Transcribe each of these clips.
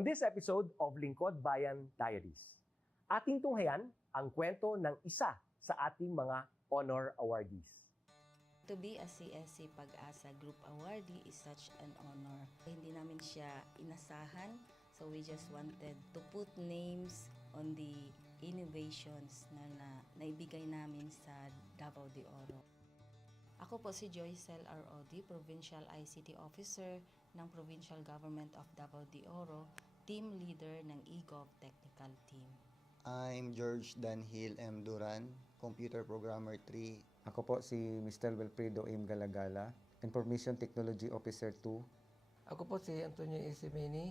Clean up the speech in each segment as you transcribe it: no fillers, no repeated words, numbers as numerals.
On this episode of Lingkod Bayan Diaries, ating tunghayan ang kwento ng isa sa ating mga honor awardees. To be a CSC Pag-asa Group Awardee is such an honor. Hindi namin siya inasahan, so we just wanted to put names on the innovations na naibigay namin sa Davao de Oro. Ako po si Joycel R.O.D., Provincial ICT Officer ng Provincial Government of Davao de Oro, Team Leader ng eGov Technical Team. I'm George Danhil M. Duran, Computer Programmer 3. Ako po si Mr. Wilfredo M. Galagala, Information Technology Officer 2. Ako po si Antonio Isimini,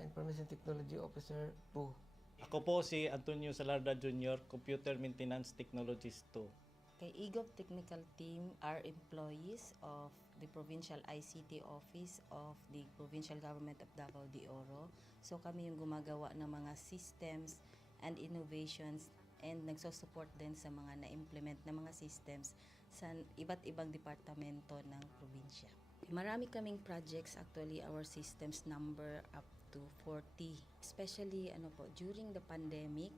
Information Technology Officer 2. Ako po si Antonio Salarda Jr., Computer Maintenance Technologist 2. Kay eGov Technical Team are employees of the Provincial ICT Office of the Provincial Government of Davao de Oro. So kami yung gumagawa ng mga systems and innovations and nagsusupport din sa mga na-implement na mga systems sa iba't ibang departamento ng probinsya. Marami kaming projects, actually our systems number up to 40. Especially during the pandemic,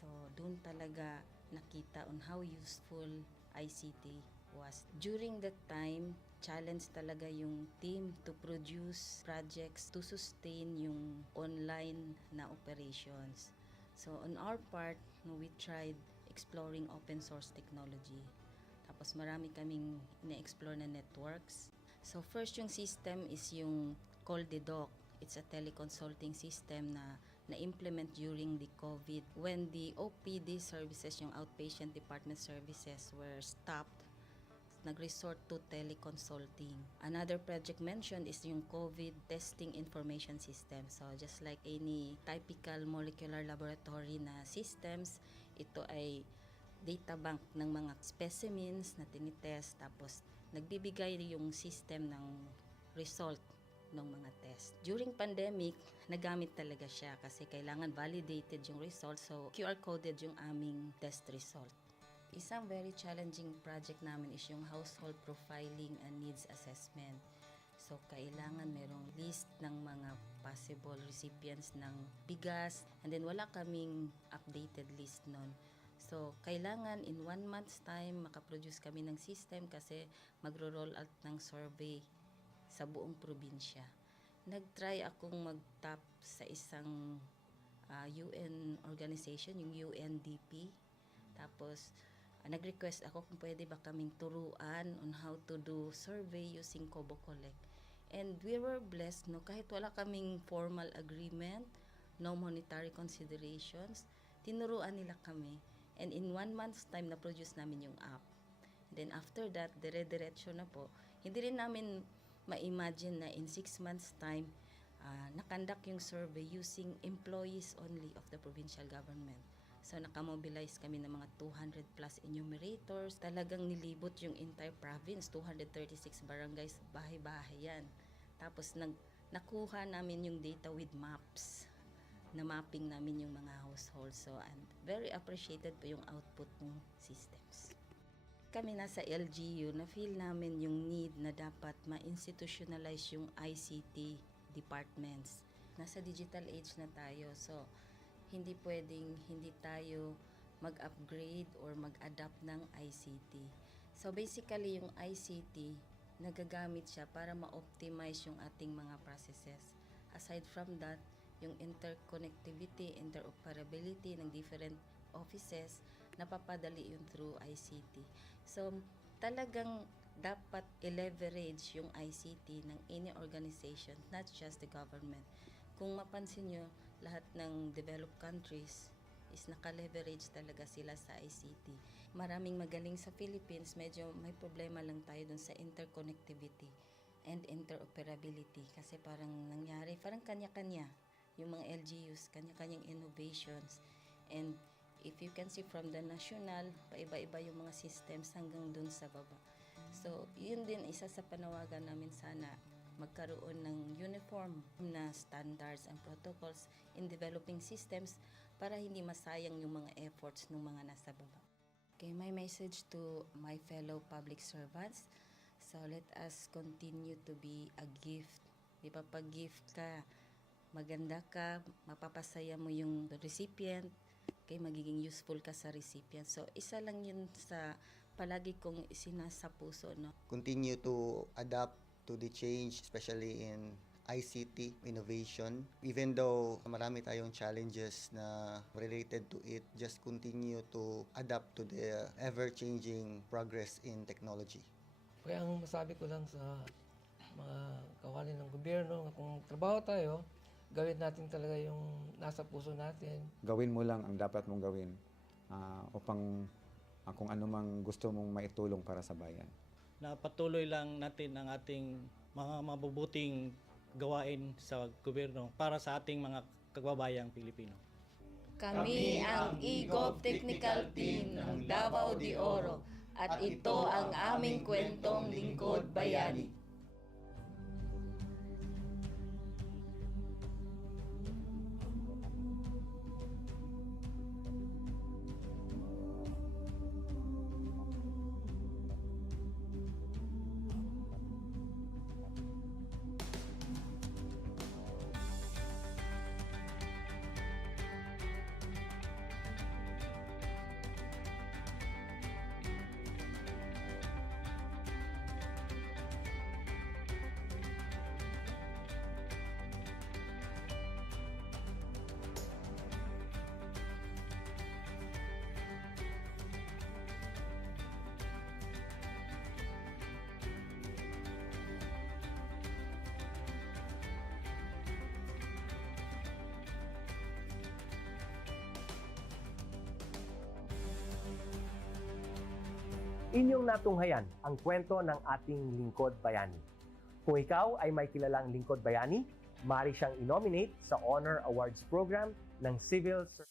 so doon talaga nakita on how useful ICT was. During that time, challenge talaga yung team to produce projects to sustain yung online na operations. So on our part, we tried exploring open source technology. Tapos marami kaming ina-explore na networks. So first yung system is yung CallDedoc. It's a teleconsulting system na na-implement during the COVID. When the OPD services, yung outpatient department services were stopped, nag-resort to teleconsulting. Another project mentioned is yung COVID testing information system. So just like any typical molecular laboratory na systems, ito ay data bank ng mga specimens na tinitest, tapos nagbibigay yung system ng result ng mga test. During pandemic, nagamit talaga siya kasi kailangan validated yung result, so QR coded yung aming test result. Isang very challenging project namin is yung household profiling and needs assessment. So kailangan merong list ng mga possible recipients ng bigas, and then wala kaming updated list nun. So kailangan in 1 month's time makaproduce kami ng system kasi magro-roll out ng survey sa buong probinsya. Nag-try akong mag-tap sa isang UN organization, yung UNDP. Tapos nag-request ako kung pwede ba kaming turuan on how to do survey using Kobo Collect. And we were blessed, kahit wala kaming formal agreement, no monetary considerations, tinuruan nila kami. And in 1 month's time, na-produce namin yung app. And then after that, dire-diretso na po. Hindi rin namin ma-imagine na in 6 months' time, nakandak yung survey using employees only of the provincial government. So nakamobilize kami ng mga 200 plus enumerators. Talagang nilibot yung entire province, 236 barangays, bahay-bahay yan. Tapos nakuha namin yung data with maps. Na mapping namin yung mga households. So and very appreciated po yung output ng systems. Kami nasa LGU, na-feel namin yung need na dapat ma-institutionalize yung ICT departments. Nasa digital age na tayo, so hindi pwedeng hindi tayo mag-upgrade or mag-adapt ng ICT. So basically yung ICT, nagagamit siya para ma-optimize yung ating mga processes. Aside from that, yung interconnectivity, interoperability ng different offices, napapadali yun through ICT. So, talagang dapat i-leverage yung ICT ng any organization, not just the government. Kung mapansin nyo, lahat ng developed countries is naka-leverage talaga sila sa ICT. Maraming magaling sa Philippines, medyo may problema lang tayo dun sa interconnectivity and interoperability kasi parang nangyari, parang kanya-kanya yung mga LGUs, kanya-kanyang innovations. And if you can see from the national, paiba-iba yung mga systems hanggang dun sa baba. So, yun din isa sa panawagan namin, sana magkaroon ng uniform na standards and protocols in developing systems para hindi masayang yung mga efforts ng mga nasa baba. Okay, my message to my fellow public servants, so let us continue to be a gift. Di ba, pag gift ka, maganda ka, mapapasaya mo yung recipient, kay magiging useful ka sa recipient. So, isa lang yun sa palagi kong isinasa puso, no? Continue to adapt to the change, especially in ICT innovation. Even though marami tayong challenges na related to it, just continue to adapt to the ever-changing progress in technology. Kaya ang masabi ko lang sa mga kawani ng gobyerno, kung trabaho tayo, gawin natin talaga yung nasa puso natin. Gawin mo lang ang dapat mong gawin upang kung ano mang gusto mong maitulong para sa bayan. Na patuloy lang natin ang ating mga mabubuting gawain sa gobyerno para sa ating mga kababayang Pilipino. Kami ang EGOV Technical Team ng Davao de Oro at ito ang aming kwentong lingkod bayani. Inyong natunghayan ang kwento ng ating lingkod bayani. Kung ikaw ay may kilalang lingkod bayani, maaari siyang i-nominate sa Honor Awards Program ng Civil Service.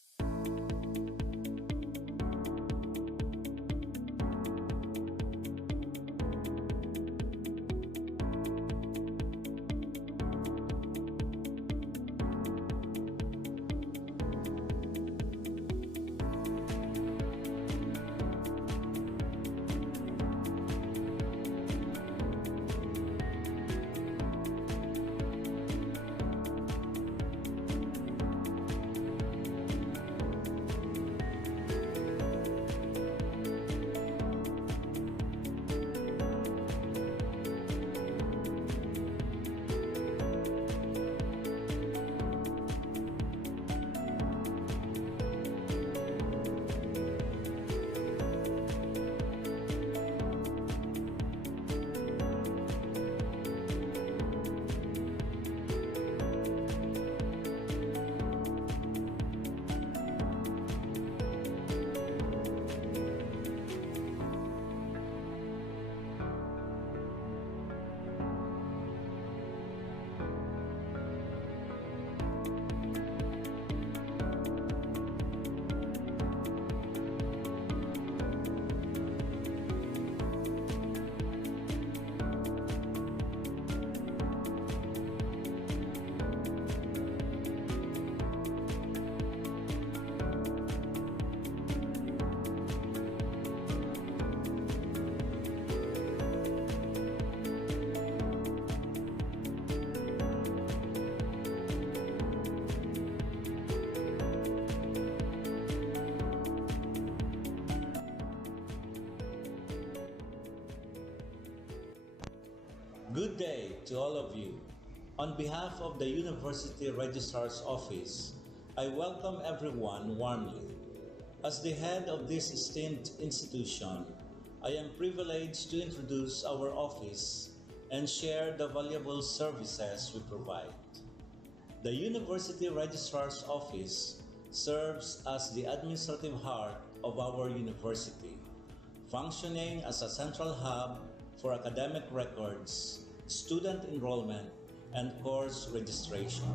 Good day to all of you. On behalf of the University Registrar's Office, I welcome everyone warmly. As the head of this esteemed institution, I am privileged to introduce our office and share the valuable services we provide. The University Registrar's Office serves as the administrative heart of our university, functioning as a central hub for academic records, student enrollment, and course registration.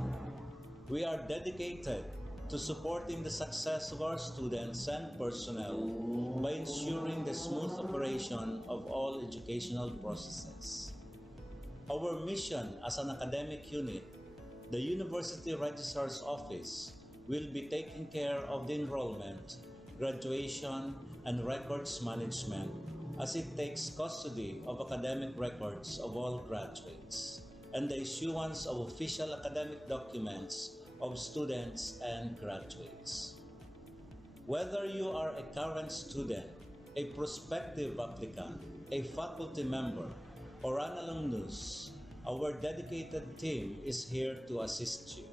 We are dedicated to supporting the success of our students and personnel by ensuring the smooth operation of all educational processes. Our mission as an academic unit, the University Registrar's Office, will be taking care of the enrollment, graduation, and records management as it takes custody of academic records of all graduates and the issuance of official academic documents of students and graduates. Whether you are a current student, a prospective applicant, a faculty member, or an alumnus, our dedicated team is here to assist you.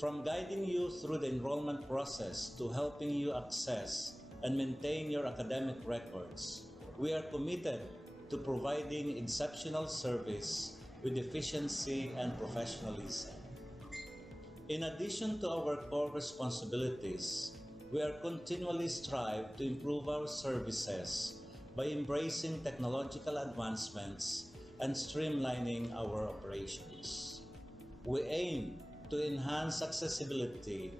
From guiding you through the enrollment process to helping you access and maintain your academic records, we are committed to providing exceptional service with efficiency and professionalism. In addition to our core responsibilities, we are continually strive to improve our services by embracing technological advancements and streamlining our operations. We aim to enhance accessibility,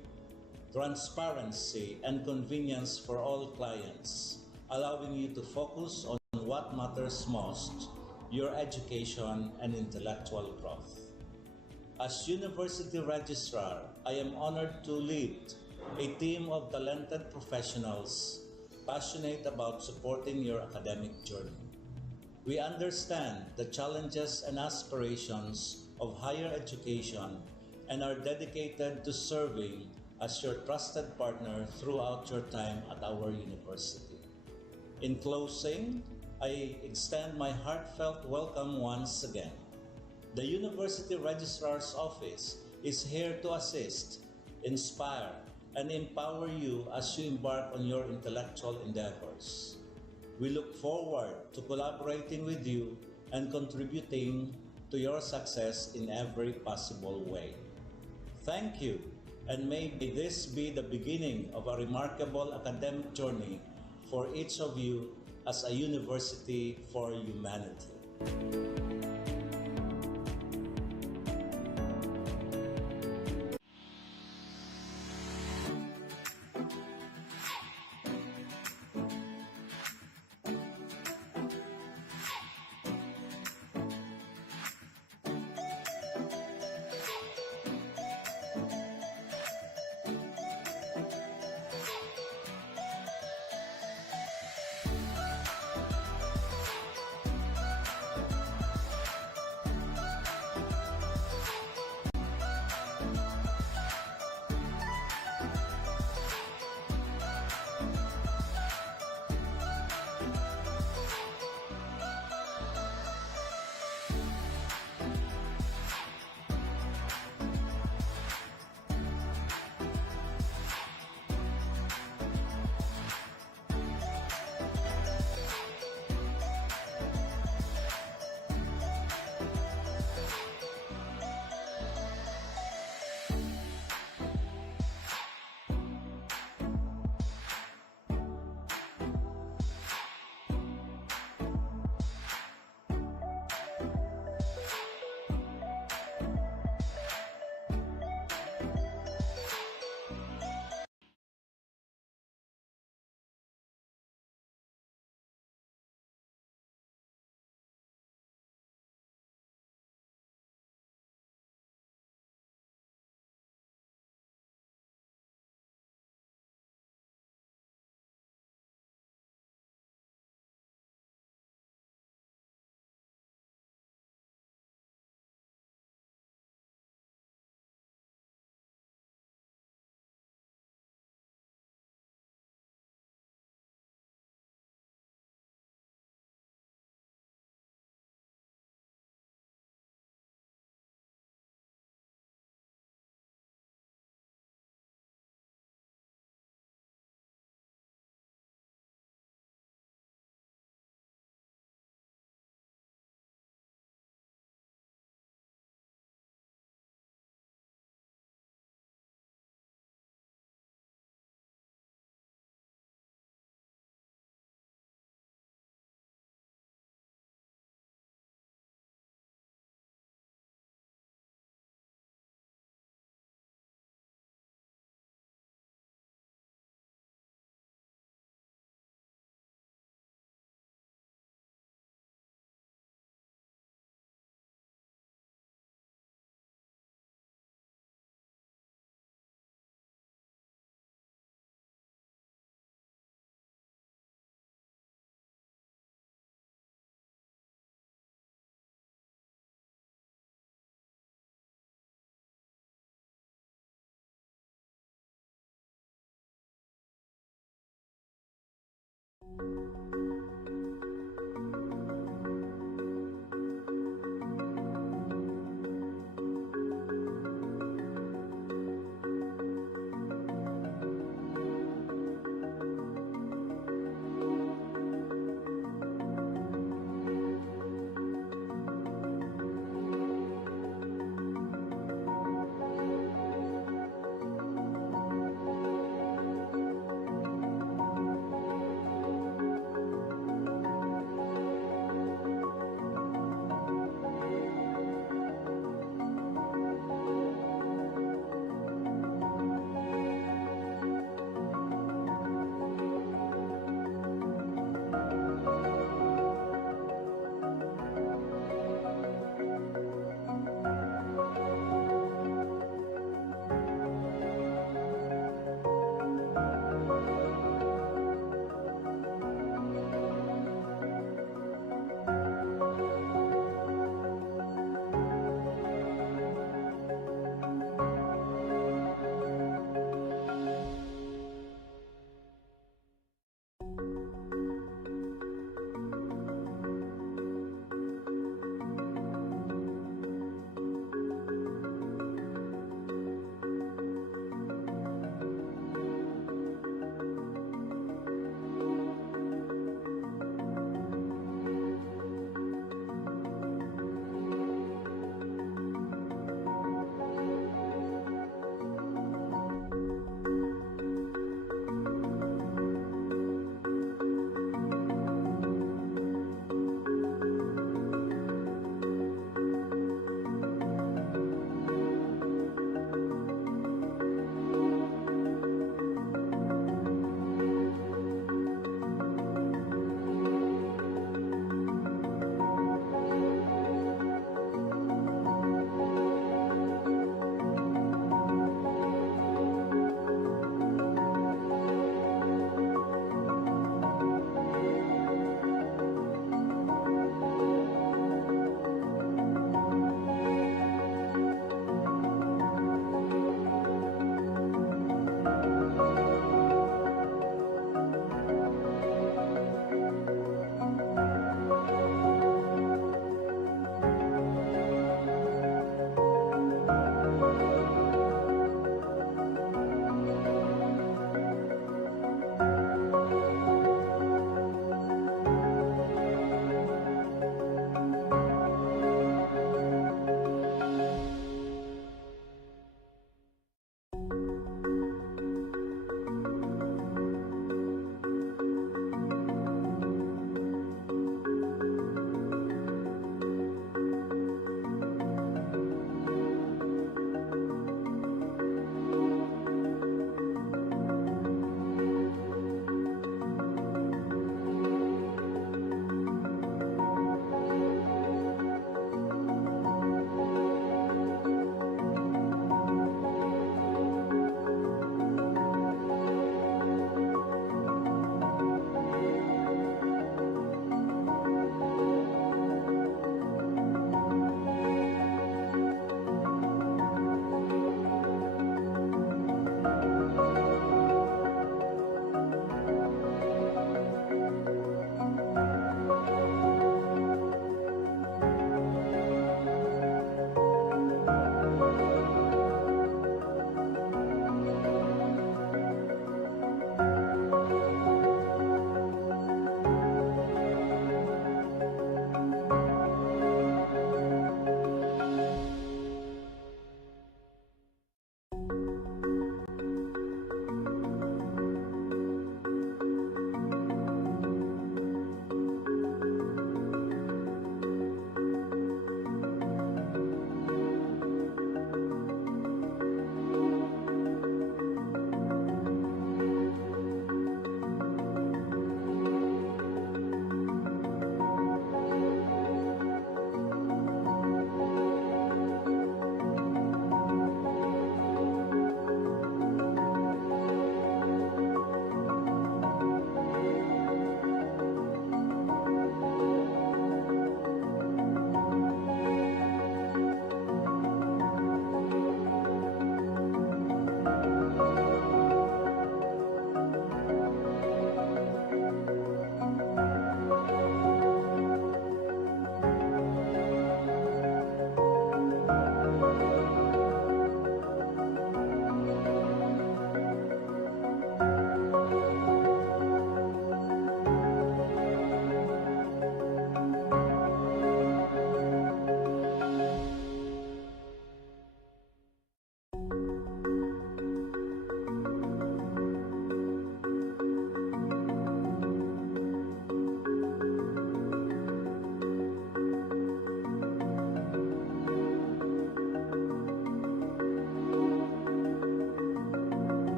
transparency, and convenience for all clients, allowing you to focus on what matters most, your education and intellectual growth. As University Registrar, I am honored to lead a team of talented professionals passionate about supporting your academic journey. We understand the challenges and aspirations of higher education and are dedicated to serving as your trusted partner throughout your time at our university. In closing, I extend my heartfelt welcome once again. The University Registrar's Office is here to assist, inspire, and empower you as you embark on your intellectual endeavors. We look forward to collaborating with you and contributing to your success in every possible way. Thank you, and may this be the beginning of a remarkable academic journey for each of you as a university for humanity.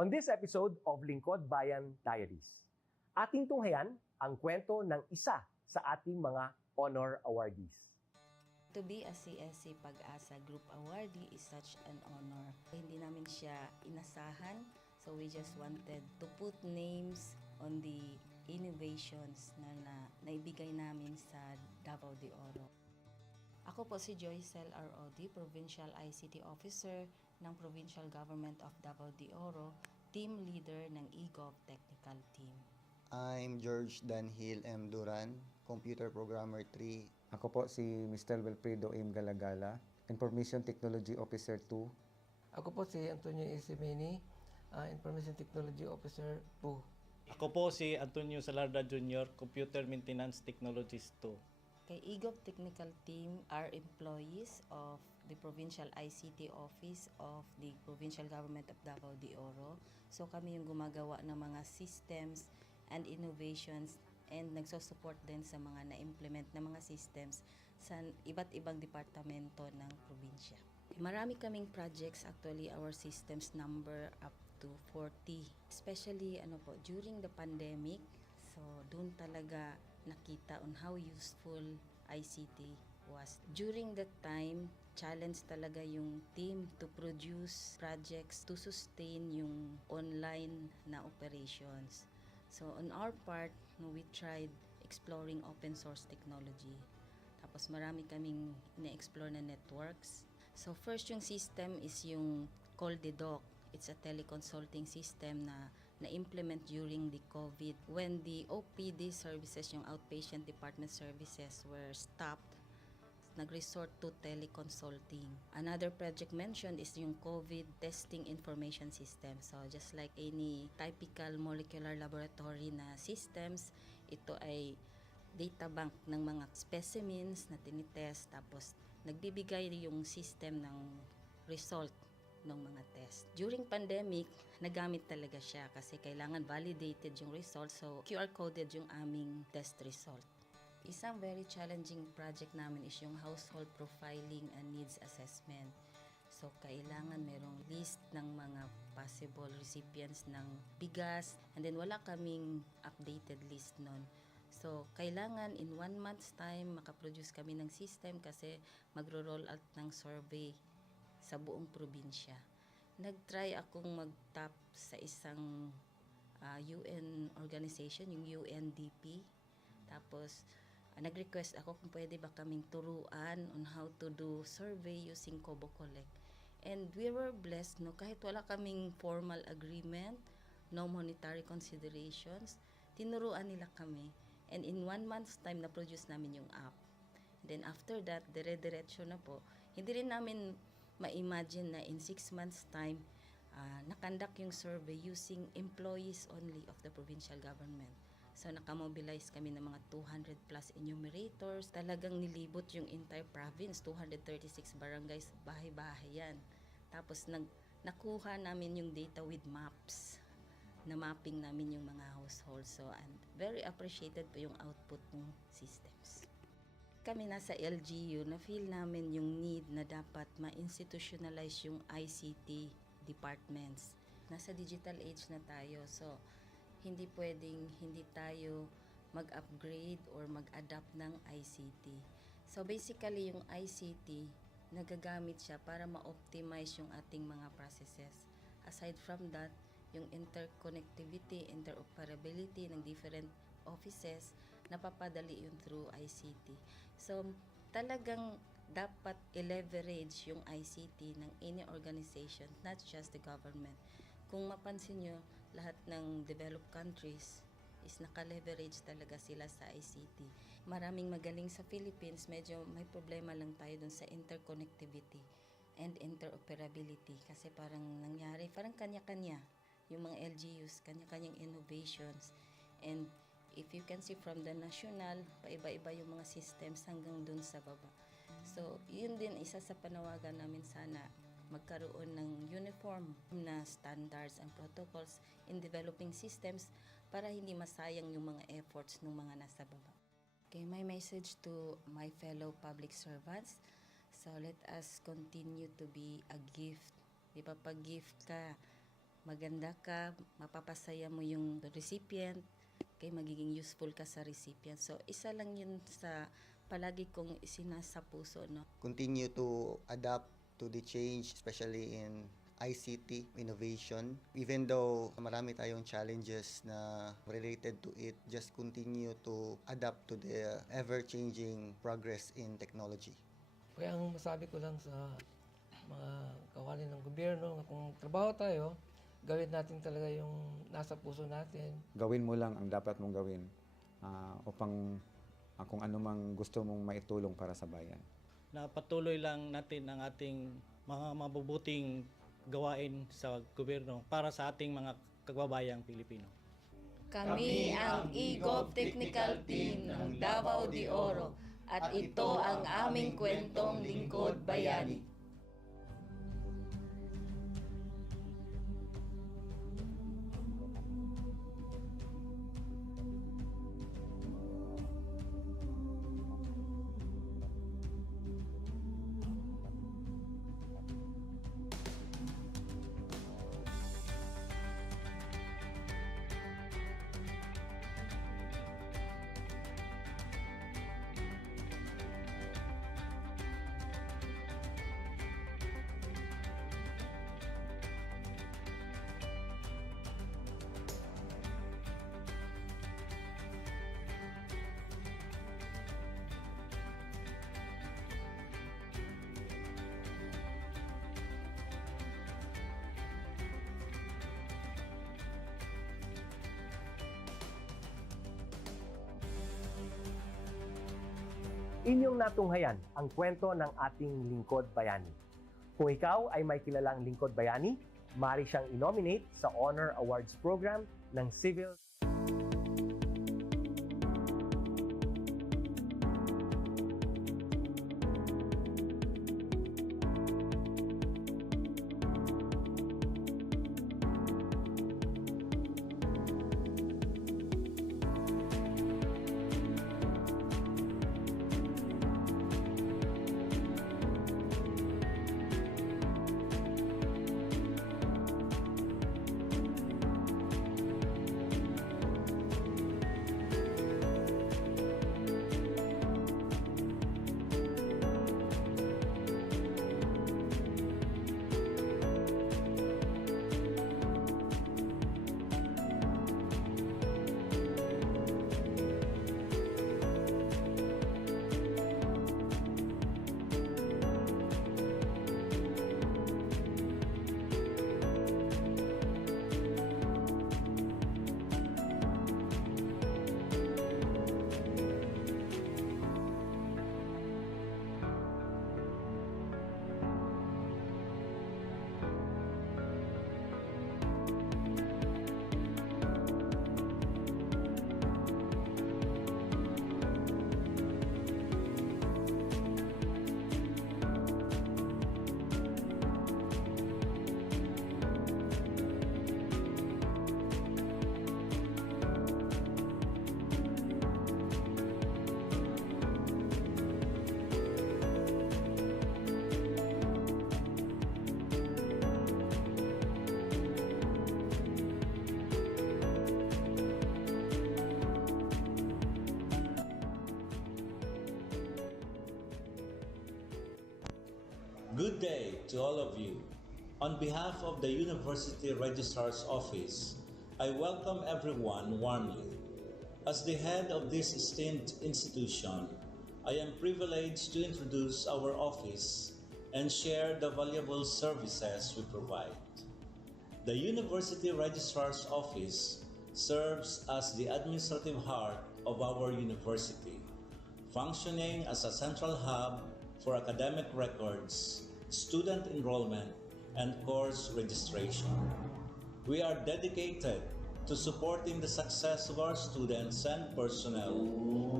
On this episode of Lingkod Bayan Diaries, ating tunghayan ang kwento ng isa sa ating mga honor awardees. To be a CSC Pag-asa Group Awardee is such an honor. Hindi namin siya inasahan, so we just wanted to put names on the innovations na naibigay namin sa Davao de Oro. Ako po si Joycel R.O.D., Provincial ICT Officer ng Provincial Government of Davao de Oro, Team Leader ng eGov Technical Team. I'm George Danhil M. Duran, Computer Programmer 3. Ako po si Mr. Wilfredo M. Galagala, Information Technology Officer 2. Ako po si Antonio Isimini, Information Technology Officer 2. Ako po si Antonio Salarda Jr., Computer Maintenance Technologist 2. Kay eGov Technical Team are employees of the Provincial ICT Office of the Provincial Government of Davao de Oro. So kami yung gumagawa ng mga systems and innovations and nagsusupport din sa mga na-implement na mga systems sa iba't ibang departamento ng probinsya. Marami kaming projects, actually our systems number up to 40. Especially during the pandemic, so doon talaga nakita on how useful ICT was. During that time, challenge talaga yung team to produce projects to sustain yung online na operations. So on our part, we tried exploring open source technology. Tapos marami kaming ina-explore na networks. So first yung system is yung CallDedoc. It's a teleconsulting system na na-implement during the COVID. When the OPD services, yung outpatient department services, were stopped, nag-resort to teleconsulting. Another project mentioned is yung COVID testing information system. So just like any typical molecular laboratory na systems, ito ay data bank ng mga specimens na tinitest, tapos nagbibigay yung system ng result ng mga test. During pandemic, nagamit talaga siya kasi kailangan validated yung result, so QR coded yung aming test result. Isang very challenging project namin is yung household profiling and needs assessment. So, kailangan merong list ng mga possible recipients ng bigas, and then wala kaming updated list nun. So, kailangan in 1 month's time makaproduce kami ng system kasi magro-roll out ng survey sa buong probinsya. Nag-try akong mag-tap sa isang UN organization, yung UNDP. Tapos, nag-request ako kung pwede ba kaming turuan on how to do survey using Kobo Collect. And we were blessed, kahit wala kaming formal agreement, no monetary considerations, tinuruan nila kami. And in 1 month's time, na-produce namin yung app. Then after that, dire-diretso na po. Hindi rin namin ma-imagine na in 6 months' time, nakandak yung survey using employees only of the provincial government. So nakamobilize kami ng mga 200 plus enumerators. Talagang nilibot yung entire province, 236 barangays, bahay-bahay yan. Tapos nakuha namin yung data with maps. Na mapping namin yung mga households. So and very appreciated po yung output ng systems. Kami nasa LGU, na-feel namin yung need na dapat ma-institutionalize yung ICT departments. Nasa digital age na tayo, so hindi pwedeng hindi tayo mag-upgrade or mag-adapt ng ICT. So basically, yung ICT, nagagamit siya para ma-optimize yung ating mga processes. Aside from that, yung interconnectivity, interoperability ng different offices, napapadali yun through ICT. So, talagang dapat i-leverage yung ICT ng any organization, not just the government. Kung mapansin nyo, lahat ng developed countries is naka-leverage talaga sila sa ICT. Maraming magaling sa Philippines, medyo may problema lang tayo dun sa interconnectivity and interoperability. Kasi parang nangyari, parang kanya-kanya yung mga LGUs, kanya-kanyang innovations. And if you can see from the national, paiba-iba yung mga systems hanggang dun sa baba. So, yun din isa sa panawagan namin sana magkaroon ng uniform na standards and protocols in developing systems para hindi masayang yung mga efforts ng mga nasa baba. Okay, my message to my fellow public servants, so let us continue to be a gift. Di ba, pag gift ka, maganda ka, mapapasaya mo yung recipient, kay magiging useful ka sa recipient. So, isa lang yun sa palagi kong isinasa puso, no? Continue to adapt to the change, especially in ICT innovation. Even though marami tayong challenges na related to it, just continue to adapt to the ever-changing progress in technology. Kaya ang masabi ko lang sa mga kawani ng gobyerno, kung trabaho tayo, gawin natin talaga yung nasa puso natin. Gawin mo lang ang dapat mong gawin upang kung ano mang gusto mong maitulong para sa bayan. Na patuloy lang natin ang ating mga mabubuting gawain sa gobyerno para sa ating mga kababayang Pilipino. Kami ang EGOV Technical Team ng Davao de Oro at ito ang aming kwentong Lingkod Bayani. Inyong natunghayan ang kwento ng ating lingkod bayani. Kung ikaw ay may kilalang lingkod bayani, maaari siyang i-nominate sa Honor Awards Program ng Civil Good day to all of you. On behalf of the University Registrar's Office, I welcome everyone warmly. As the head of this esteemed institution, I am privileged to introduce our office and share the valuable services we provide. The University Registrar's Office serves as the administrative heart of our university, functioning as a central hub for academic records, student enrollment, and course registration. We are dedicated to supporting the success of our students and personnel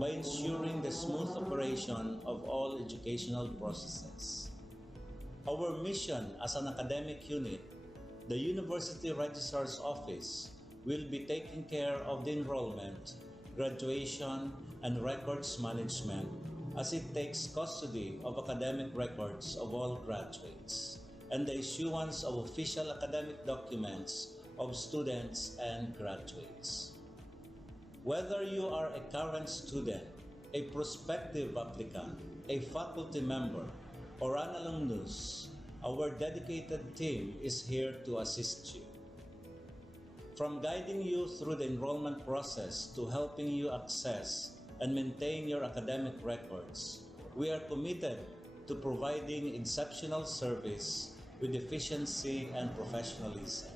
by ensuring the smooth operation of all educational processes. Our mission as an academic unit, the University Registrar's Office, will be taking care of the enrollment, graduation, and records management as it takes custody of academic records of all graduates. and the issuance of official academic documents of students and graduates. Whether you are a current student, a prospective applicant, a faculty member, or an alumnus, our dedicated team is here to assist you. From guiding you through the enrollment process to helping you access and maintain your academic records, we are committed to providing exceptional service with efficiency and professionalism.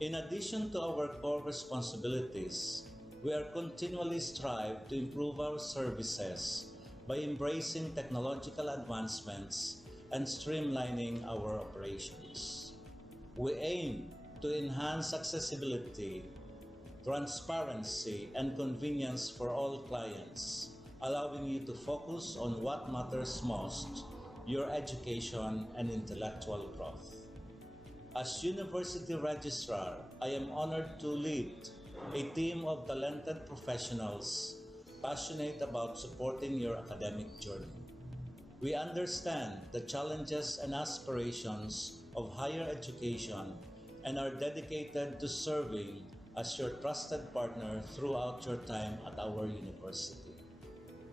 In addition to our core responsibilities, we are continually strive to improve our services by embracing technological advancements and streamlining our operations. We aim to enhance accessibility, transparency, and convenience for all clients, allowing you to focus on what matters most, your education and intellectual growth. As University Registrar, I am honored to lead a team of talented professionals passionate about supporting your academic journey. We understand the challenges and aspirations of higher education and are dedicated to serving as your trusted partner throughout your time at our university.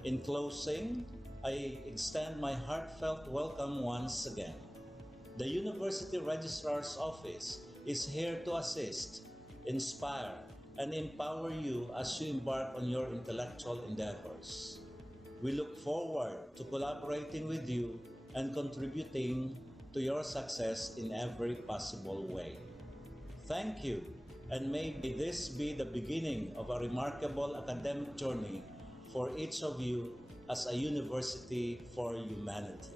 In closing, I extend my heartfelt welcome once again. The University Registrar's Office is here to assist, inspire, and empower you as you embark on your intellectual endeavors. We look forward to collaborating with you and contributing to your success in every possible way. Thank you, and may this be the beginning of a remarkable academic journey for each of you as a university for humanity.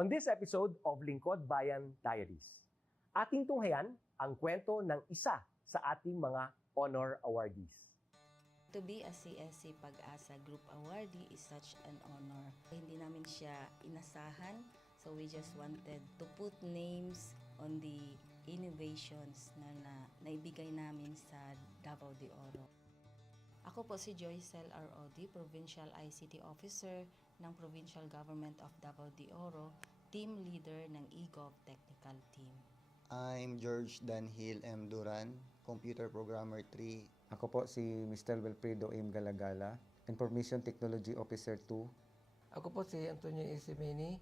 On this episode of Lingkod Bayan Diaries, ating tunghayan ang kwento ng isa sa ating mga honor awardees. To be a CSC Pag-asa Group Awardee is such an honor. Hindi namin siya inasahan, so we just wanted to put names on the innovations na naibigay namin sa Davao de Oro. Ako po si Joycel R.O.D., Provincial ICT Officer ng Provincial Government of Davao de Oro, Team Leader ng eGov Technical Team. I'm George Danhil M. Duran, Computer Programmer 3. Ako po si Mr. Wilfredo M. Galagala, Information Technology Officer 2. Ako po si Antonio Isimini,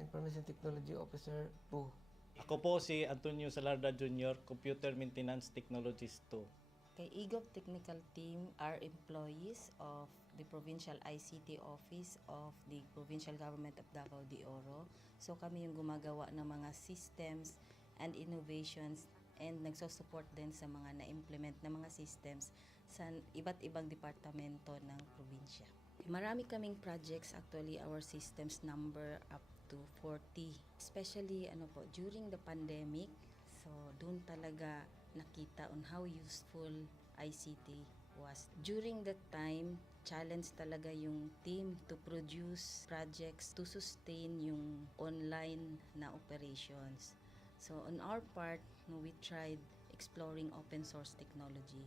Information Technology Officer 2. Ako po si Antonio Salarda Jr., Computer Maintenance Technologist 2. Kay eGov Technical Team are employees of the Provincial ICT Office of the Provincial Government of Davao de Oro. So kami yung gumagawa ng mga systems and innovations and nagsusupport din sa mga na-implement na mga systems sa iba't ibang departamento ng probinsya. Marami kaming projects, actually our systems number up to 40. Especially during the pandemic, so doon talaga nakita on how useful ICT was. During that time, challenge talaga yung team to produce projects to sustain yung online na operations. So on our part, we tried exploring open source technology.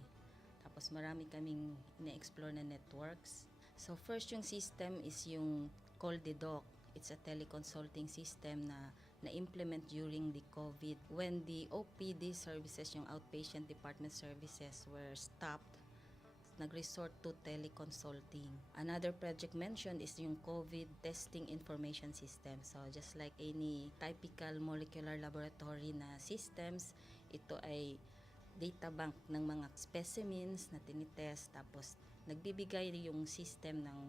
Tapos marami kaming ina-explore na networks. So first yung system is yung CallDedoc. It's a teleconsulting system na na-implement during the COVID when the OPD services, yung outpatient department services, were stopped. Nag-resort to teleconsulting. Another project mentioned is yung COVID testing information system. So just like any typical molecular laboratory na systems, ito ay data bank ng mga specimens na tinitest, tapos nagbibigay yung system ng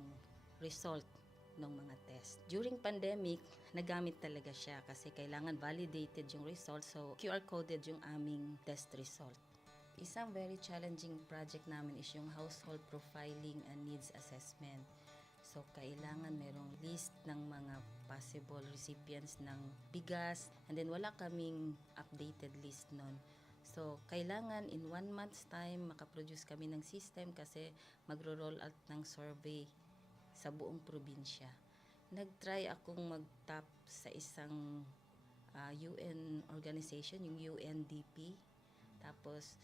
result ng mga test. During pandemic, nagamit talaga siya kasi kailangan validated yung result, so QR coded yung aming test result. Isang very challenging project namin is yung household profiling and needs assessment. So, kailangan merong list ng mga possible recipients ng bigas, and then wala kaming updated list nun. So, kailangan in 1 month's time makaproduce kami ng system kasi magro-roll out ng survey sa buong probinsya. Nag-try akong mag-tap sa isang UN organization, yung UNDP. Tapos,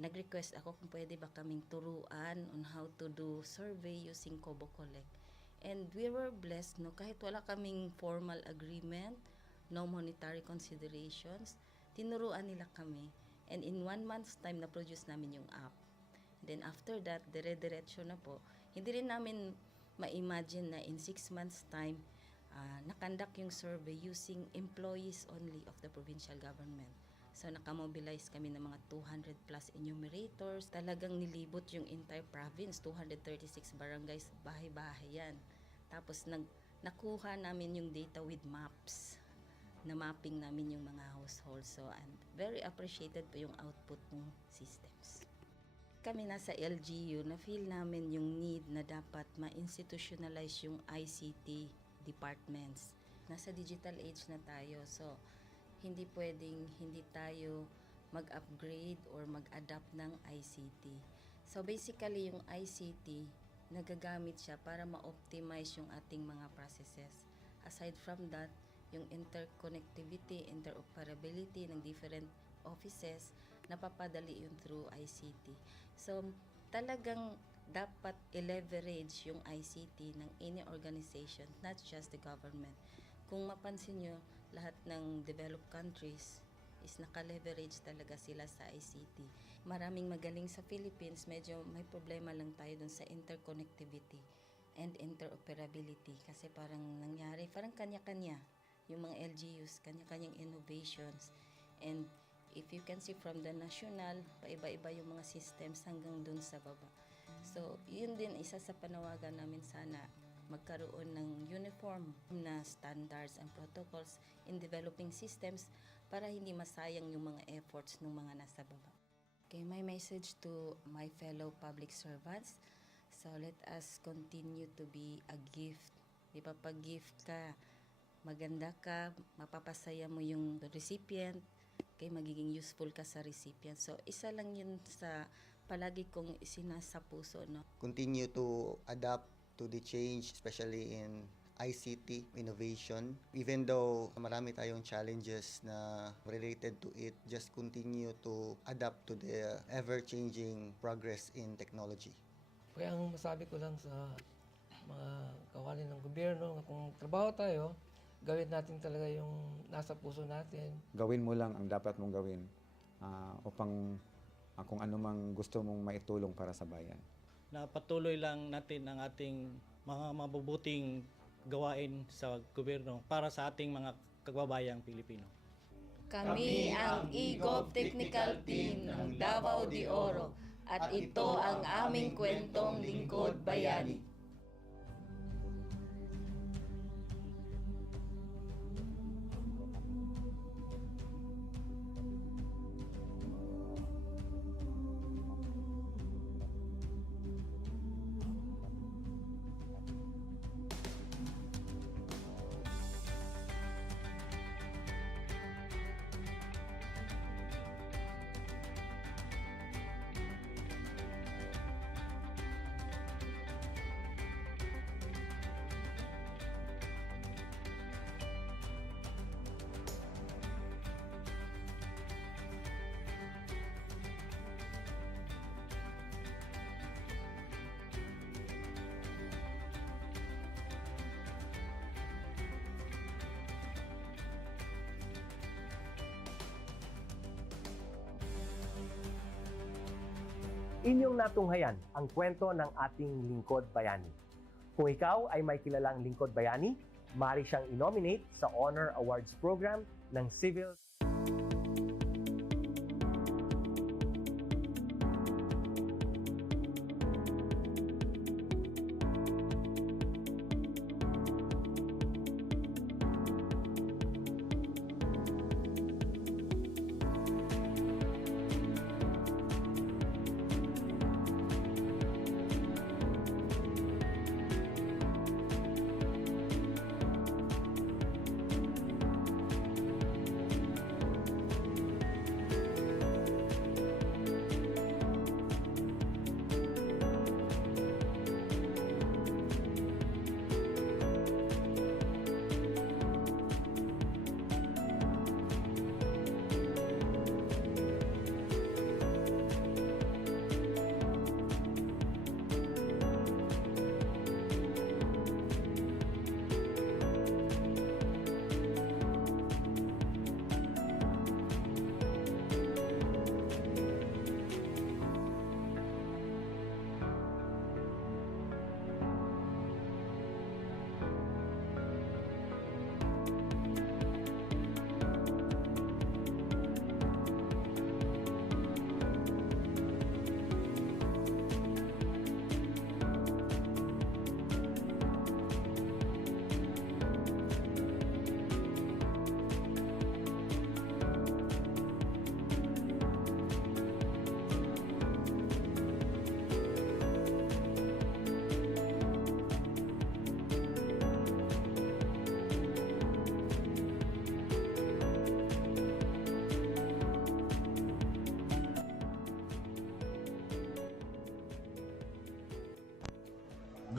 nag-request ako kung pwede ba kaming turuan on how to do survey using Kobo Collect. And we were blessed, kahit wala kaming formal agreement, no monetary considerations, tinuruan nila kami. And in 1 month's time, na-produce namin yung app. Then after that, dire-diretso na po. Hindi rin namin ma-imagine na in 6 months' time, nakandak yung survey using employees only of the provincial government. So, nakamobilize kami ng mga 200 plus enumerators. Talagang nilibot yung entire province, 236 barangays, bahay-bahay yan. Tapos, nakuha namin yung data with maps. Na mapping namin yung mga households. So, and very appreciated po yung output ng systems. Kami nasa LGU, na-feel namin yung need na dapat ma-institutionalize yung ICT departments. Nasa digital age na tayo, so hindi pwedeng hindi tayo mag-upgrade or mag-adapt ng ICT. So basically, yung ICT, nagagamit siya para ma-optimize yung ating mga processes. Aside from that, yung interconnectivity, interoperability ng different offices, napapadali yun through ICT. So, talagang dapat i-leverage yung ICT ng any organization, not just the government. Kung mapansin nyo, lahat ng developed countries is naka-leverage talaga sila sa ICT. Maraming magaling sa Philippines, medyo may problema lang tayo dun sa interconnectivity and interoperability kasi parang nangyari, parang kanya-kanya yung mga LGUs, kanya-kanyang innovations. And if you can see from the national, paiba-iba yung mga systems hanggang dun sa baba. So, yun din isa sa panawagan namin sana magkaroon ng uniform na standards and protocols in developing systems para hindi masayang yung mga efforts ng mga nasa baba. Okay, my message to my fellow public servants, so let us continue to be a gift. Di ba, pag gift ka, maganda ka, mapapasaya mo yung recipient, kay magiging useful ka sa recipient. So, isa lang yun sa palagi kong isinasa puso, no? Continue to adapt to the change, especially in ICT innovation. Even though marami tayong challenges na related to it, just continue to adapt to the ever-changing progress in technology. Kaya ang masabi ko lang sa mga kawani ng gobyerno, kung trabaho tayo, gawin natin talaga yung nasa puso natin. Gawin mo lang ang dapat mong gawin upang kung ano mang gusto mong maitulong para sa bayan. Na patuloy lang natin ang ating mga mabubuting gawain sa gobyerno para sa ating mga kababayang Pilipino. Kami ang EGOV Technical Team ng Davao de Oro at ito ang aming kwentong lingkod bayani. Inyong natunghayan ang kwento ng ating lingkod bayani. Kung ikaw ay may kilalang lingkod bayani, maaari siyang i-nominate sa Honor Awards Program ng Civil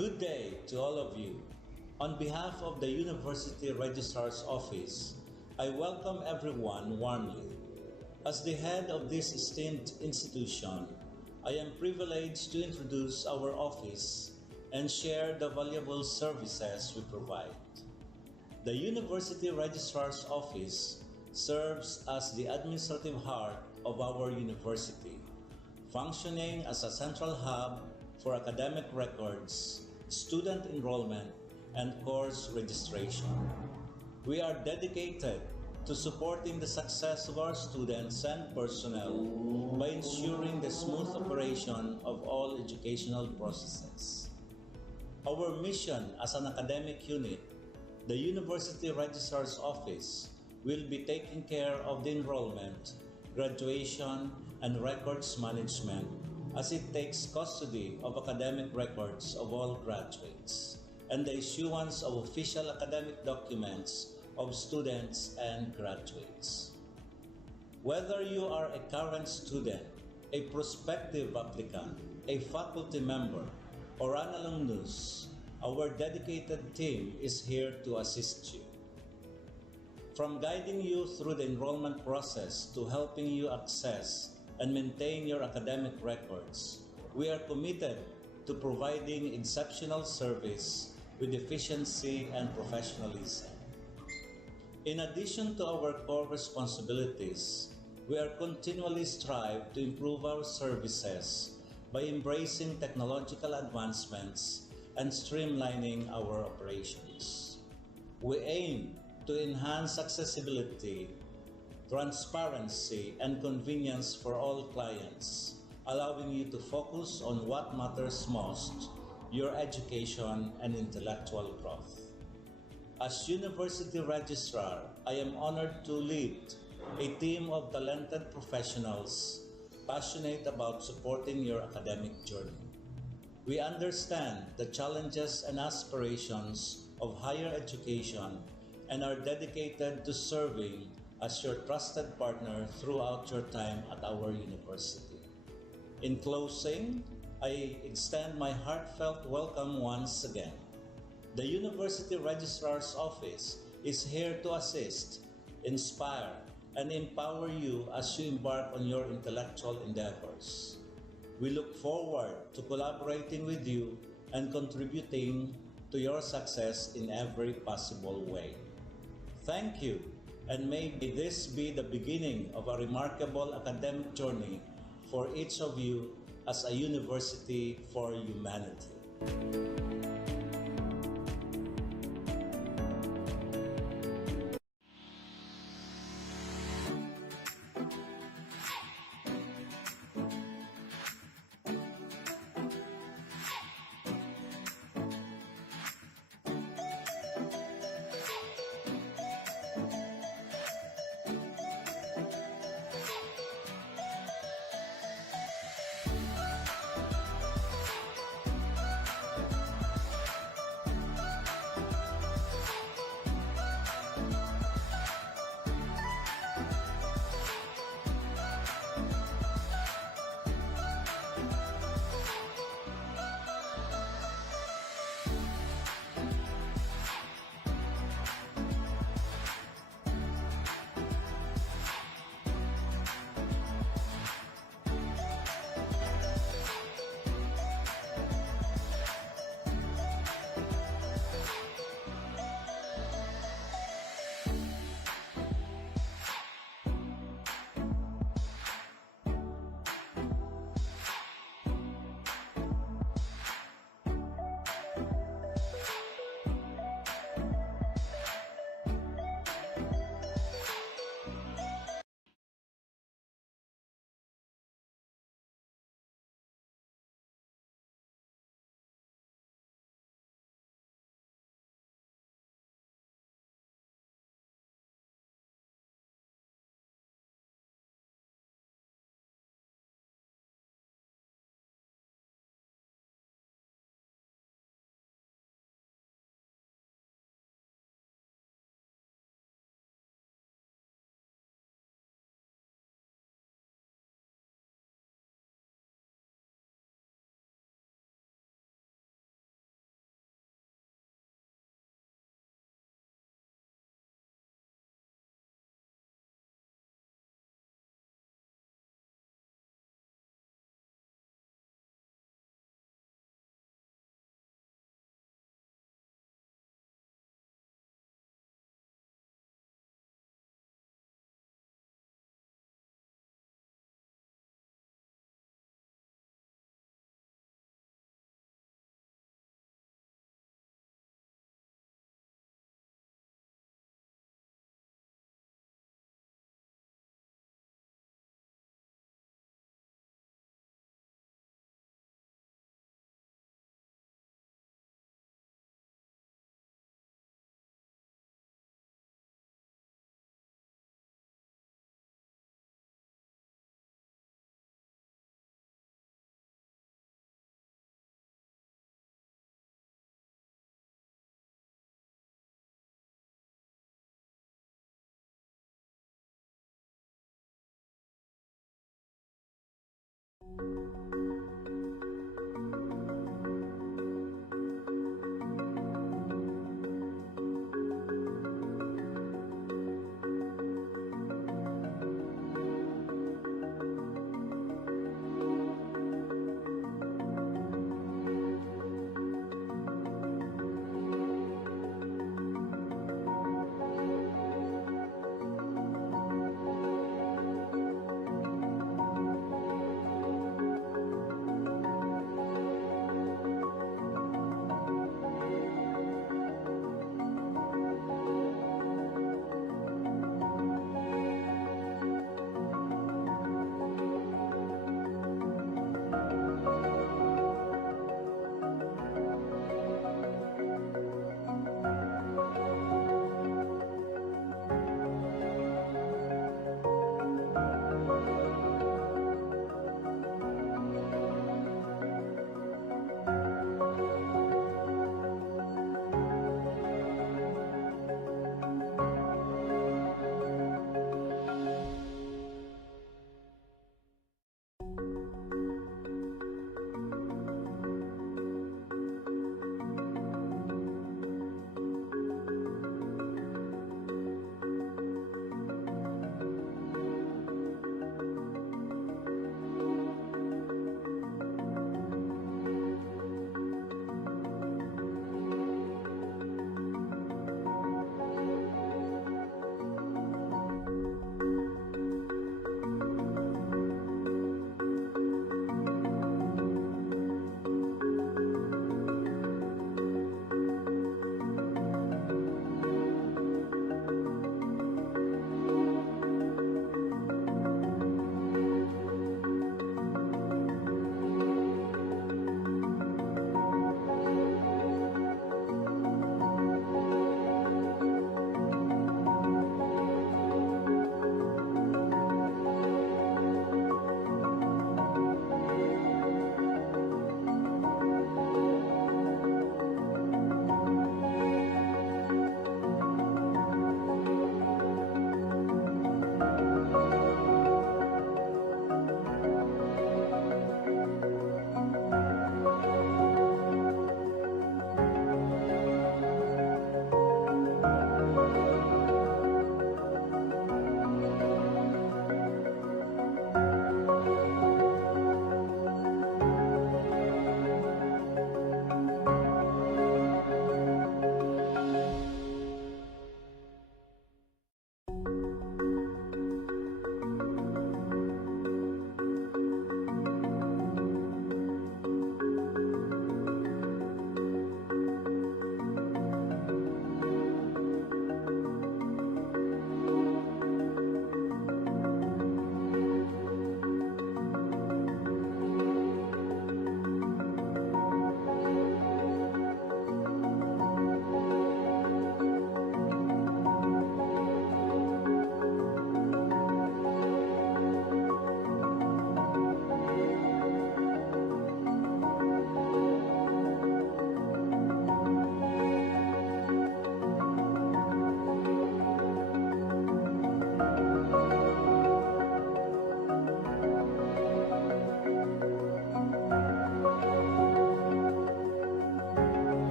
Good day to all of you. On behalf of the University Registrar's Office, I welcome everyone warmly. As the head of this esteemed institution, I am privileged to introduce our office and share the valuable services we provide. The University Registrar's Office serves as the administrative heart of our university, functioning as a central hub for academic records, student enrollment, and course registration. We are dedicated to supporting the success of our students and personnel by ensuring the smooth operation of all educational processes. Our mission as an academic unit, the University Registrar's Office, will be taking care of the enrollment, graduation, and records management as it takes custody of academic records of all graduates. and the issuance of official academic documents of students and graduates. Whether you are a current student, a prospective applicant, a faculty member, or an alumnus, our dedicated team is here to assist you. From guiding you through the enrollment process to helping you access and maintain your academic records, we are committed to providing exceptional service with efficiency and professionalism. In addition to our core responsibilities, we are continually strive to improve our services by embracing technological advancements and streamlining our operations. We aim to enhance accessibility, transparency, and convenience for all clients, allowing you to focus on what matters most, your education and intellectual growth. As University Registrar, I am honored to lead a team of talented professionals passionate about supporting your academic journey. We understand the challenges and aspirations of higher education and are dedicated to serving as your trusted partner throughout your time at our university. In closing, I extend my heartfelt welcome once again. The University Registrar's Office is here to assist, inspire, and empower you as you embark on your intellectual endeavors. We look forward to collaborating with you and contributing to your success in every possible way. Thank you, and may this be the beginning of a remarkable academic journey for each of you as a university for humanity.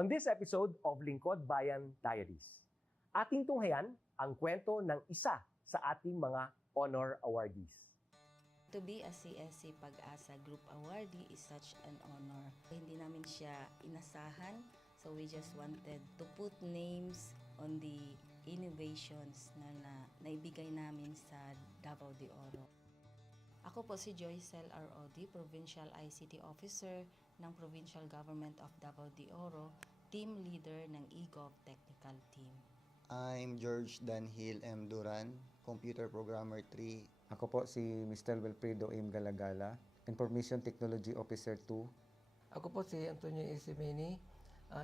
On this episode of Lingkod Bayan Diaries, ating tunghayan ang kwento ng isa sa ating mga honor awardees. To be a CSC Pag-asa Group Awardee is such an honor. Hindi namin siya inasahan, so we just wanted to put names on the innovations na naibigay namin sa Davao de Oro. Ako po si Joycel R.O.D., Provincial ICT Officer ng Provincial Government of Davao de Oro, Team Leader ng eGov Technical Team. I'm George Danhil M. Duran, Computer Programmer 3. Ako po si Mr. Wilfredo M. Galagala, Information Technology Officer 2. Ako po si Antonio Isimeni,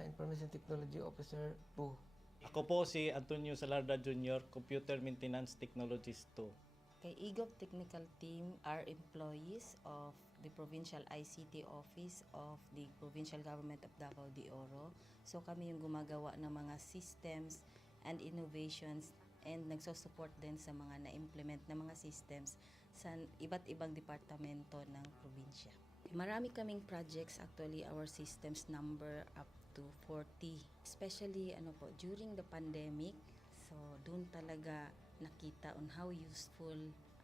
Information Technology Officer 2. Ako po si Antonio Salarda Jr., Computer Maintenance Technologist 2. Kay eGov Technical Team are employees of the Provincial ICT Office of the Provincial Government of Davao de Oro. So kami yung gumagawa ng mga systems and innovations and nagsusupport din sa mga na-implement na mga systems sa iba't ibang departamento ng probinsya. Marami kaming projects, actually our systems number up to 40. Especially during the pandemic, so doon talaga nakita on how useful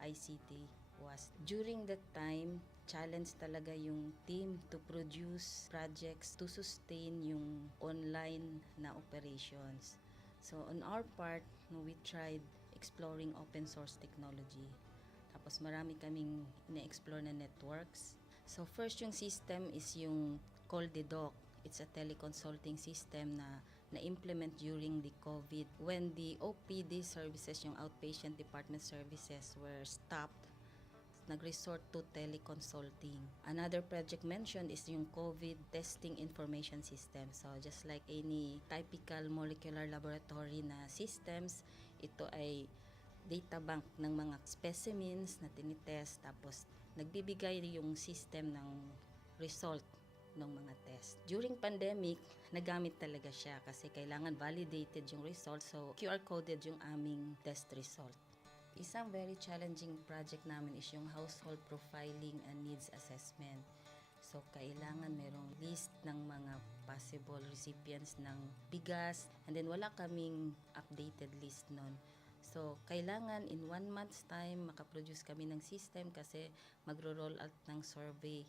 ICT was. During that time, challenge talaga yung team to produce projects to sustain yung online na operations. So on our part, we tried exploring open source technology. Tapos marami kaming ina-explore na networks. So first yung system is yung CallDedoc. It's a teleconsulting system na na-implement during the COVID. When the OPD services, yung outpatient department services were stopped, nag-resort to teleconsulting. Another project mentioned is yung COVID testing information system. So just like any typical molecular laboratory na systems, ito ay data bank ng mga specimens na tinitest, tapos nagbibigay yung system ng result ng mga test. During pandemic, nagamit talaga siya kasi kailangan validated yung result, so QR coded yung aming test result. Isang very challenging project namin is yung household profiling and needs assessment. So, kailangan merong list ng mga possible recipients ng bigas, and then wala kaming updated list nun. So, kailangan in 1 month's time makaproduce kami ng system kasi magro-roll out ng survey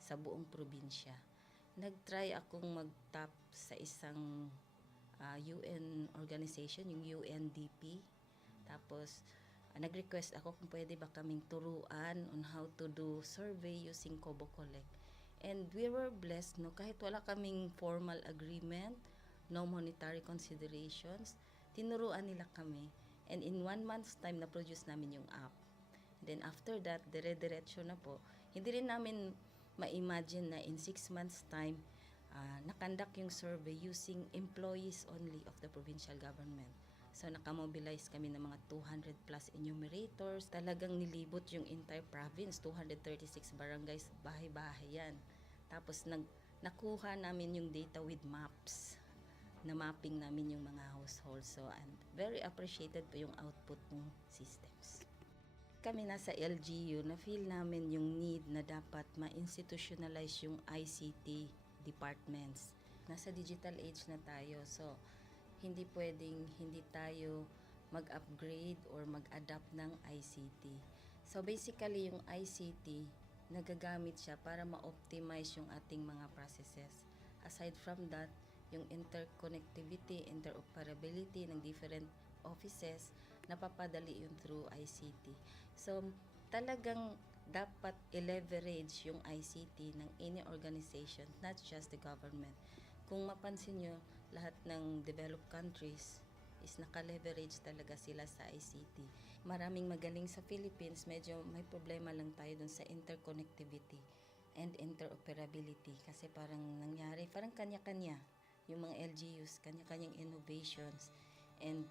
sa buong probinsya. Nag-try akong mag-tap sa isang UN organization, yung UNDP. Tapos, nag-request ako kung pwede ba kaming turuan on how to do survey using Kobo Collect. And we were blessed, kahit wala kaming formal agreement, no monetary considerations, tinuruan nila kami. And in 1 month's time, na-produce namin yung app. And then after that, dire-diretso na po. Hindi rin namin ma-imagine na in 6 months' time, nakandak yung survey using employees only of the provincial government. So, nakamobilize kami ng mga 200 plus enumerators. Talagang nilibot yung entire province, 236 barangays, bahay-bahay yan. Tapos, nakuha namin yung data with maps. Na mapping namin yung mga households. So, and very appreciated po yung output ng systems. Kami nasa LGU, na-feel namin yung need na dapat ma-institutionalize yung ICT departments. Nasa digital age na tayo, so hindi pwedeng hindi tayo mag-upgrade or mag-adapt ng ICT. So basically, yung ICT, nagagamit siya para ma-optimize yung ating mga processes. Aside from that, yung interconnectivity, interoperability ng different offices, napapadali yun through ICT. So talagang dapat i-leverage yung ICT ng any organization, not just the government. Kung mapansin nyo, lahat ng developed countries is naka-leverage talaga sila sa ICT. Maraming magaling sa Philippines, medyo may problema lang tayo dun sa interconnectivity and interoperability kasi parang nangyari, parang kanya-kanya yung mga LGUs, kanya-kanyang innovations. And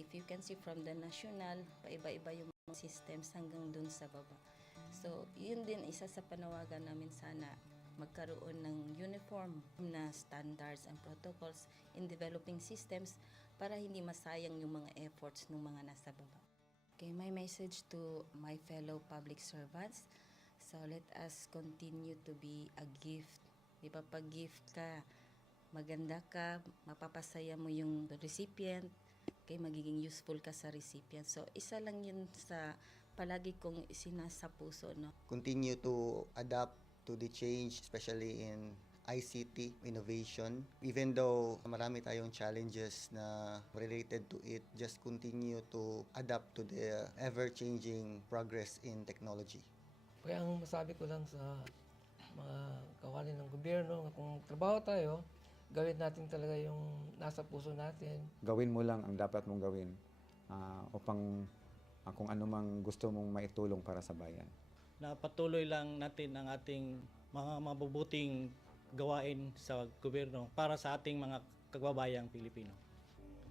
if you can see from the national, paiba-iba yung mga systems hanggang dun sa baba. So, yun din isa sa panawagan namin sana magkaroon ng uniform na standards and protocols in developing systems para hindi masayang yung mga efforts ng mga nasa baba. Okay, my message to my fellow public servants, so let us continue to be a gift. Di ba, pag gift ka, maganda ka, mapapasaya mo yung recipient, kay magiging useful ka sa recipient. So, isa lang yun sa palagi kong isinasa puso, no? Continue to adapt to the change, especially in ICT innovation. Even though marami tayong challenges na related to it, just continue to adapt to the ever-changing progress in technology. Kaya ang masabi ko lang sa mga kawani ng gobyerno, kung trabaho tayo, gawin natin talaga yung nasa puso natin. Gawin mo lang ang dapat mong gawin upang kung ano mang gusto mong maitulong para sa bayan. Na patuloy lang natin ang ating mga mabubuting gawain sa gobyerno para sa ating mga kababayang Pilipino.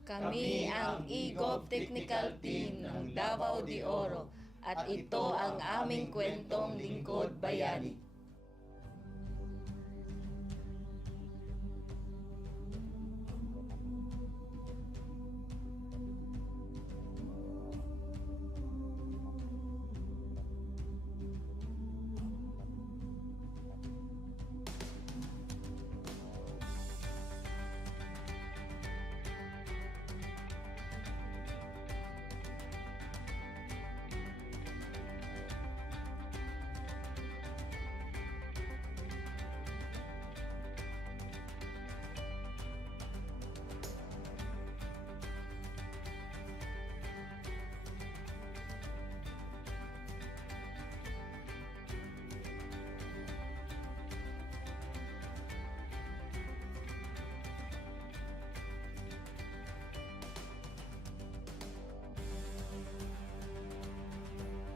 Kami ang EGOV Technical Team ng Davao de Oro at ito ang aming kwentong Lingkod Bayani.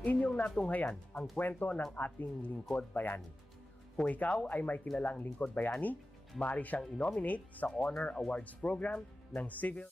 Inyong natunghayan ang kwento ng ating lingkod bayani. Kung ikaw ay may kilalang lingkod bayani, maaari siyang i-nominate sa Honor Awards Program ng Civil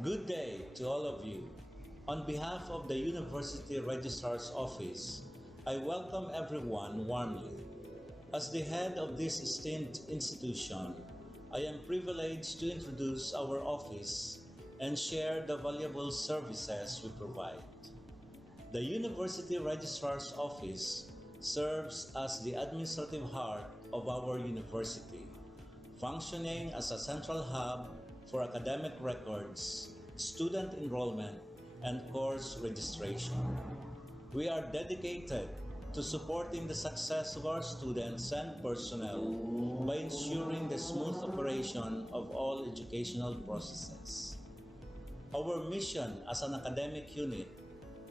Good day to all of you. On behalf of the University Registrar's Office, I welcome everyone warmly. As the head of this esteemed institution, I am privileged to introduce our office and share the valuable services we provide. The University Registrar's Office serves as the administrative heart of our university, functioning as a central hub for academic records, student enrollment, and course registration. We are dedicated to supporting the success of our students and personnel by ensuring the smooth operation of all educational processes. Our mission as an academic unit,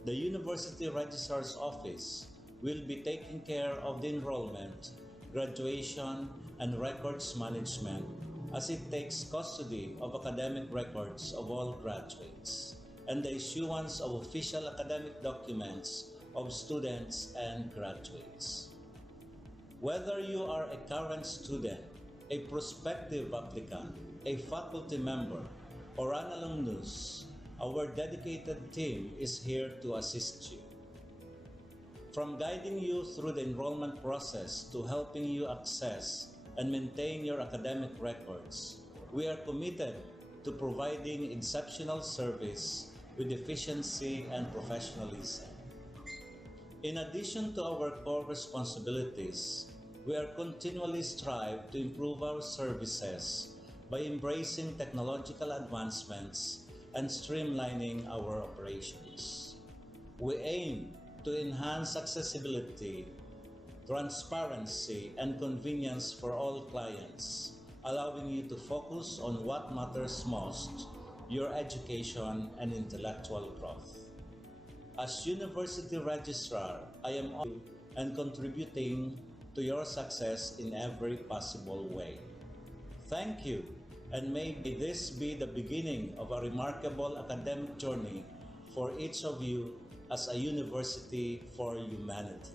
the University Registrar's Office, will be taking care of the enrollment, graduation, and records management as it takes custody of academic records of all graduates and the issuance of official academic documents of students and graduates. Whether you are a current student, a prospective applicant, a faculty member, or an alumnus, our dedicated team is here to assist you. From guiding you through the enrollment process to helping you access and maintain your academic records, we are committed to providing exceptional service with efficiency and professionalism. In addition to our core responsibilities, we are continually strive to improve our services by embracing technological advancements and streamlining our operations. We aim to enhance accessibility, transparency, and convenience for all clients, allowing you to focus on what matters most, your education and intellectual growth. As University Registrar, I am on you and contributing to your success in every possible way. Thank you, and may this be the beginning of a remarkable academic journey for each of you as a university for humanity.